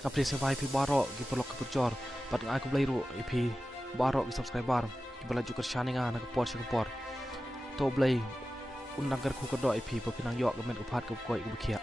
Kapri survive pi barok ki perlok ke percor. Pat ngai ku belai ru pi barok ki subscriber. Ki bela juga shaninga nak por to belai undang ker ku kedok pi pinang yok kemen upat ke koi ku bekia.